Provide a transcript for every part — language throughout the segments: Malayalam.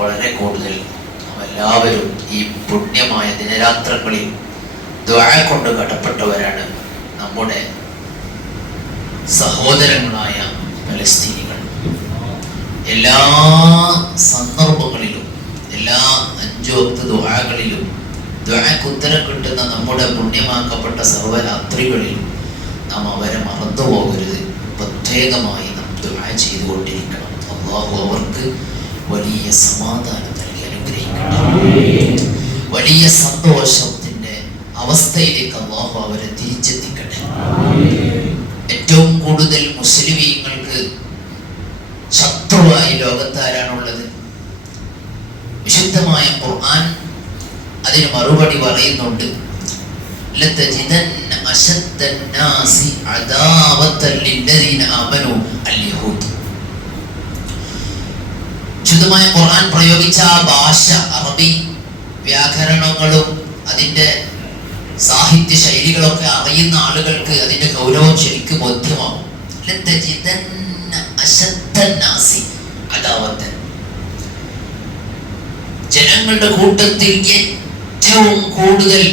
വളരെ കൂടുതൽ എല്ലാവരും ഈ പുണ്യമായ ദിനരാത്രങ്ങളിൽ ദുആ കൊണ്ട് കടപ്പെട്ടവരാണ് നമ്മുടെ സഹോദരങ്ങളായ ഫലസ്തീനികൾ. എല്ലാ സന്ദർഭങ്ങളിലും എല്ലാ 5 വക്ത് ദുആകളിലും ദുആക്ക് ഉത്തരം കിട്ടുന്ന നമ്മുടെ പുണ്യമാക്കപ്പെട്ട സർവ്വരാത്രികളിലും നാം അവരെ മറന്നുപോകരുത്. പ്രത്യേകമായി നാം ദുആ ചെയ്തുകൊണ്ടിരിക്കണം. അല്ലാഹു അവർക്ക് വലിയ സമാധാനം നൽകി അനുഗ്രഹിക്കട്ടെ. വലിയ സന്തോഷത്തിന്റെ അവസ്ഥയിലേക്ക് അല്ലാഹു അവരെ തിരിച്ചെത്തിക്കട്ടെ. ഏറ്റവും കൂടുതൽ മുസ്ലിമീങ്ങൾക്ക് ശത്രുവായി ലോകത്താരാണുള്ളത്? വിശുദ്ധമായ ഖുർആൻ അതിന് മറുപടി പറയുന്നുണ്ട്. ലതജിദന്ന അശദ്ദന്നാസി അദാവതൻ ലില്ലദീന ആമനു അൽയഹൂദ്. വിശുദ്ധമായ ഖുർആൻ പ്രയോഗിച്ച ആ ഭാഷ, അറബി വ്യാകരണങ്ങളും അതിന്റെ സാഹിത്യ ശൈലികളൊക്കെ അറിയുന്ന ആളുകൾക്ക് അതിന്റെ ഗൗരവം ശരിക്കും ബോധ്യമാകും. ലതജിദന്ന അശദ്ദന്നാസി അദാവതൻ. ജനങ്ങളുടെ കൂട്ടത്തിൽ ഏറ്റവും കൂടുതൽ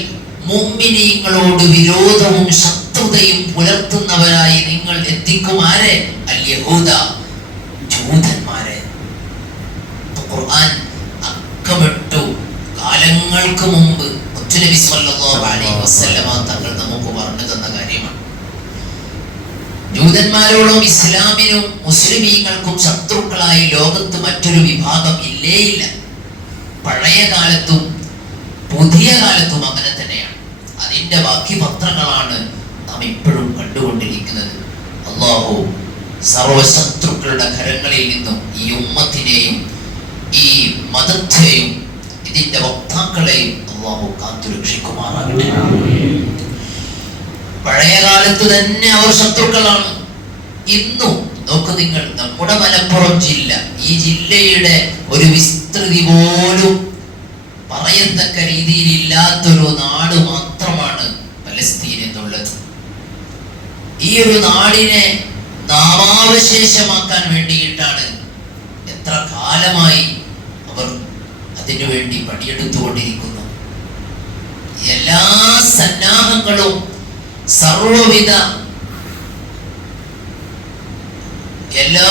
മുഅ്മിനീങ്ങളോട് വിരോധവും ശത്രുതയും പുലർത്തുന്നവരായി നിങ്ങൾ എത്തിക്കും ആരെ? അൽയഹൂദ, ജൂതന്മാരെ. ഖുർആൻ അക്കമിട്ടു കാലങ്ങൾക്ക് മുമ്പ് നബി സല്ലല്ലാഹു അലൈഹി വസല്ലമ തങ്ങൾ നമുക്ക് പറഞ്ഞു തന്ന കാര്യമാണ്. ജൂതന്മാരോടും ഇസ്ലാമിനും മുസ്ലിമീങ്ങൾക്കും ശത്രുക്കളായി ലോകത്ത് മറ്റൊരു വിഭാഗം ഇല്ലേയില്ല. പഴയ കാലത്തും പുതിയ കാലത്തും അങ്ങനെ തന്നെയാണ്. അതിന്റെ ബാക്കി പത്രങ്ങളാണ് നാം ഇപ്പോഴും കണ്ടുകൊണ്ടിരിക്കുന്നത്. അല്ലാഹു സർവശത്രുക്കളുടെ കരങ്ങളിൽ നിന്നും ഈ ഉമ്മത്തിനെയും ഈ മതത്തെയും ഇതിന്റെ വക്താക്കളെയും അല്ലാഹു കാത്തുരക്ഷിക്കുമാറാകട്ടെ. പഴയ കാലത്ത് തന്നെ അവർ ശത്രുക്കളാണ്. ഇന്നും നോക്ക് നിങ്ങൾ, നമ്മുടെ മലപ്പുറം ജില്ല, ഈ ജില്ലയുടെ ഒരു വിസ്തൃതി പോലും പറയത്തക്ക രീതിയിൽ ഇല്ലാത്തൊരു നാട് മാത്രമാണ് പലസ്തീൻ എന്നുള്ളത്. ഈ ഒരു നാടിനെ നാമാവശേഷമാക്കാൻ വേണ്ടിയിട്ടാണ് എത്ര കാലമായി അവർ അതിനു വേണ്ടി പണിയെടുത്തുകൊണ്ടിരിക്കുന്നു. എല്ലാ സന്നാഹങ്ങളും സർവവിധ എല്ലാ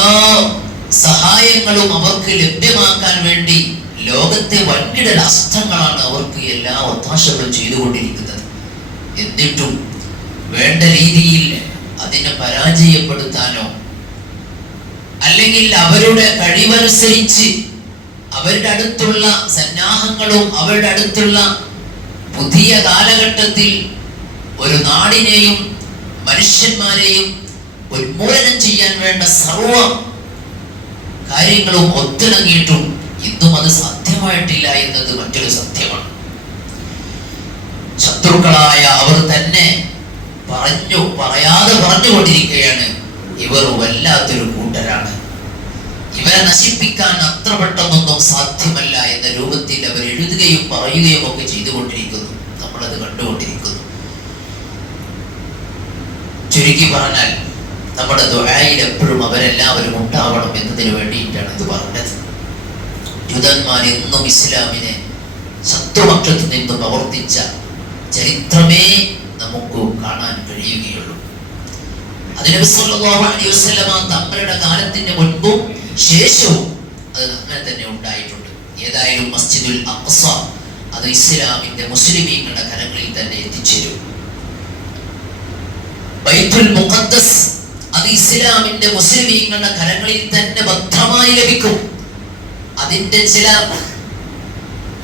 സഹായങ്ങളും അവർക്ക് ലഭ്യമാക്കാൻ വേണ്ടി ലോകത്തെ വൻകിട രാഷ്ട്രങ്ങളാണ് അവർക്ക് എല്ലാ ഒത്താശകളും ചെയ്തുകൊണ്ടിരിക്കുന്നത്. എന്നിട്ടും വേണ്ട രീതിയിൽ അതിനെ പരാജയപ്പെടുത്താനോ അല്ലെങ്കിൽ അവരുടെ കഴിവനുസരിച്ച് അവരുടെ അടുത്തുള്ള സന്നാഹങ്ങളും അവരുടെ അടുത്തുള്ള പുതിയ കാലഘട്ടത്തിൽ ഒരു നാടിനെയും മനുഷ്യന്മാരെയും ഉന്മൂലനം ചെയ്യാൻ വേണ്ട സർവ കാര്യങ്ങളും ഒത്തിണങ്ങിയിട്ടും ഇന്നും അത് സാധ്യമായിട്ടില്ല എന്നത് മറ്റൊരു സത്യമാണ്. ശത്രുക്കളായ അവർ തന്നെ പറയാതെ പറഞ്ഞുകൊണ്ടിരിക്കുകയാണ്, ഇവർ വല്ലാത്തൊരു കൂട്ടരാണ്, ഇവരെ നശിപ്പിക്കാൻ അത്ര പെട്ടെന്നൊന്നും സാധ്യമല്ല എന്ന രൂപത്തിൽ അവർ എഴുതുകയും പറയുകയും ഒക്കെ ചെയ്തുകൊണ്ടിരിക്കുന്നു. നമ്മളത് കണ്ടുകൊണ്ടിരിക്കുന്നു. ചുരുക്കി പറഞ്ഞാൽ നമ്മുടെ ദുആയിൽ എപ്പോഴും അവരെല്ലാവരും ഉണ്ടാവണം എന്നതിന് വേണ്ടിയിട്ടാണ് ഇത് പറഞ്ഞത്. ജൂതന്മാർ എന്നും ഇസ്ലാമിനെ ശത്രുപക്ഷത്ത് നിന്ന് പ്രവർത്തിച്ച ചരിത്രമേ നമുക്ക് കാണാൻ കഴിയുകയുള്ളൂ. അത് നബി സല്ലല്ലാഹു അലൈഹി വസല്ലമ തങ്ങളുടെ കാലത്തിന്റെ മുൻപും ശേഷവും അത് അങ്ങനെ തന്നെ ഉണ്ടായിട്ടുണ്ട്. ഏതായാലും മസ്ജിദുൽ അഖ്സ അത് ഇസ്ലാമിന്റെ മുസ്ലിമീങ്ങളുടെ കരങ്ങളിൽ തന്നെ എത്തിച്ചേരും. ബൈത്തുൽ മുഖദ്ദസ് അത് ഇസ്ലാമിന്റെ മുസ്ലിമീങ്ങളുടെ കരങ്ങളിൽ തന്നെ ഭദ്രമായി ലഭിക്കും. അതിന്റെ ചില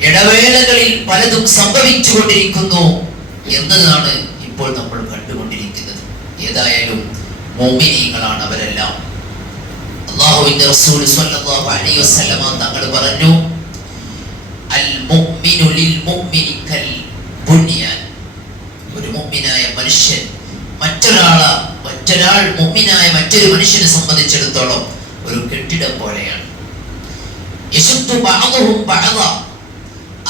ഇടവേളകളിൽ പലതും സംഭവിച്ചുകൊണ്ടിരിക്കുന്നു എന്നതാണ് ഇപ്പോൾ നമ്മൾ കണ്ടുകൊണ്ടിരിക്കുന്നത്. ഏതായാലും മുഅ്മിനീങ്ങളാണ് അവരെല്ലാം. അല്ലാഹുവിന്റെ റസൂൽ സ്വല്ലല്ലാഹു അലൈഹി വസല്ലമ തങ്ങൾ പറഞ്ഞു, അൽ മുഅ്മിനു ലിൽ മുഅ്മിനി കൽ ബുനിയാൻ. ഒരു മുഅ്മിനായ മനുഷ്യൻ മറ്റൊരാൾ മുഅ്മിനായ മറ്റൊരു മനുഷ്യനെ സംബന്ധിച്ചിടത്തോളം ഒരു കെട്ടിടം പോലെയാണ്. യശുദ്ദു ബഅദുഹും ബഅദ.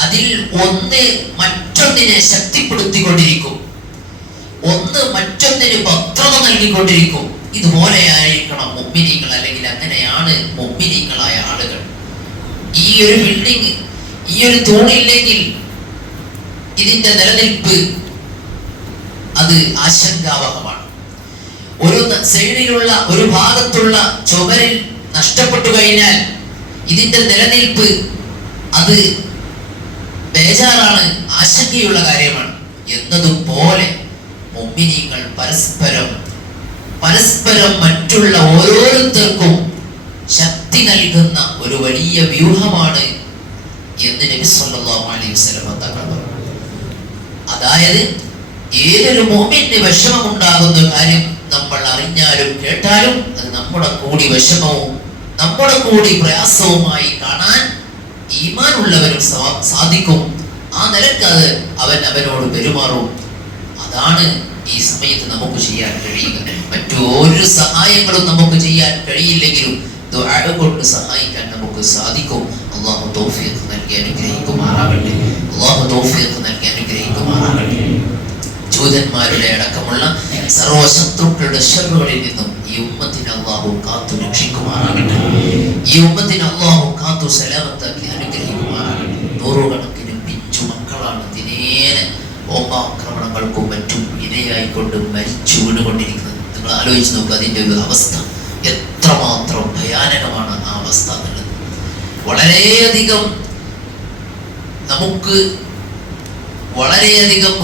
അതിൽ ഒന്ന് മറ്റൊന്നിനെ ശക്തിപ്പെടുത്തിക്കൊണ്ടിരിക്കും, ഒന്ന് മറ്റൊന്നിന് ഭദ്രത നൽകിക്കൊണ്ടിരിക്കും. ഇതുപോലെയായിരിക്കണം മുഅ്മിനീങ്ങൾ, അല്ലെങ്കിൽ അങ്ങനെയാണ് മുഅ്മിനീങ്ങളായ ആളുകൾ. ഈ ഈ ഒരു ബിൽഡിംഗ്, ഈ ഒരു തൂണില്ലെങ്കിൽ ഇതിന്റെ നിലനിൽപ്പ് അത് ആശങ്കാവഹമാണ്. ഒരു സൈഡിലുള്ള ഒരു ഭാഗത്തുള്ള ചുവരിൽ നഷ്ടപ്പെട്ടു കഴിഞ്ഞാൽ ഇതിന്റെ നിലനിൽപ്പ് അത് ബേജാറാണ്, ആശങ്കയുള്ള കാര്യമാണ്. എന്നതുപോലെ മുഅ്മിനീങ്ങൾ പരസ്പരം മറ്റുള്ള ഓരോരുത്തർക്കും ശക്തി നൽകുന്ന ഒരു വലിയ വ്യൂഹമാണ് എന്ന് നബി സല്ലല്ലാഹു അലൈഹി വസല്ലം തങ്ങൾ പറഞ്ഞു. അതായത് ഏതൊരു മുഅ്മിന് വിഷമമുണ്ടാകുന്ന കാര്യം നമ്മൾ അറിഞ്ഞാലും കേട്ടാലും അത് നമ്മുടെ കൂടി വിഷമവും നമ്മുടെ കൂടി പ്രയാസവുമായി കാണാൻ ഈമാൻ ഉള്ളവരും സാധിക്കും. ആ നിലക്ക് അത് അവനോട് പെരുമാറും. അതാണ് ഈ സമയത്ത് നമുക്ക് ചെയ്യാൻ കഴിയുക. മറ്റു ഒരു സഹായങ്ങളും നമുക്ക് ചെയ്യാൻ കഴിയില്ലെങ്കിലും ദുആ കൊണ്ട് സഹായിക്കാൻ നമുക്ക് സാധിക്കും. അല്ലാഹു തൗഫീഖ് നൽകി അനുഗ്രഹിക്കുമാറാകട്ടെ. അല്ലാഹു തൗഫീഖ് നൽകി അനുഗ്രഹിക്കുമാറാകട്ടെ. ജൂതന്മാരുടെ അടക്കമുള്ള സർവശത്രുക്കളുടെ ശർറുകളിൽ നിന്നും ഈ ഉമ്മത്തിനെ അല്ലാഹു കാത്തു രക്ഷിക്കുമാറാകട്ടെ. ഈ ഉമ്മത്തിനെ അല്ലാഹു കാത്തു സലാമത്താക്കി അനുഗ്രഹിക്കുമാറാകട്ടെ. നൂറുകണക്കിന് പിഞ്ചു മക്കളാണ് ദിനേന ബോംബാക്രമണങ്ങൾക്കും മറ്റും ഇരയായിക്കൊണ്ട് മരിച്ചു വീണുകൊണ്ടിരിക്കുന്നത്. നിങ്ങൾ ആലോചിച്ച് നോക്കുക, അതിൻ്റെ ഒരു അവസ്ഥ എത്രമാത്രം ഭയാനകമാണ്. ആ അവസ്ഥ എന്നുള്ളത് വളരെയധികം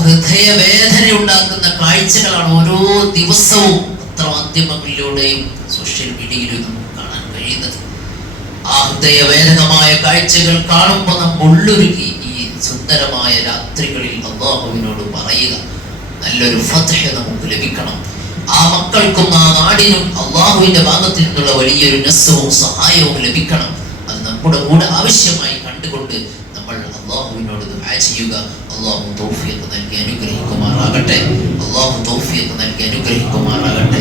ഹൃദയവേദന ഉണ്ടാക്കുന്ന കാഴ്ചകളാണ് ഓരോ ദിവസവും പത്രമാധ്യമങ്ങളിലൂടെയും സോഷ്യൽ മീഡിയയിലും നമുക്ക് കാണാൻ കഴിയുന്നത്. ആ ഹൃദയവേദനമായ കാഴ്ചകൾ കാണുമ്പോൾ നാം ഉള്ളൊരുക്കി ഈ സുന്ദരമായ രാത്രികളിൽ അല്ലാഹുവിനോട് പറയുക, നല്ലൊരു ഫത്ഹ് നമുക്ക് ലഭിക്കണം. ആ മക്കൾക്കും ആ നാടിനും അല്ലാഹുവിന്റെ ഭാഗത്തിൽ നിന്നുള്ള വലിയൊരു നസ്റും സഹായവും ലഭിക്കണം. അത് നമ്മുടെ കൂടെ ആവശ്യമായി കണ്ടുകൊണ്ട് നമ്മൾ അല്ലാഹുവിനോട് ദുആ ചെയ്യുക. അല്ലാഹു തൗഫീഖ് നൽകി അനുഗ്രഹിക്കുമാറാകട്ടെ. അല്ലാഹു തൗഫീഖ് നൽകി അനുഗ്രഹിക്കുമാറാകട്ടെ.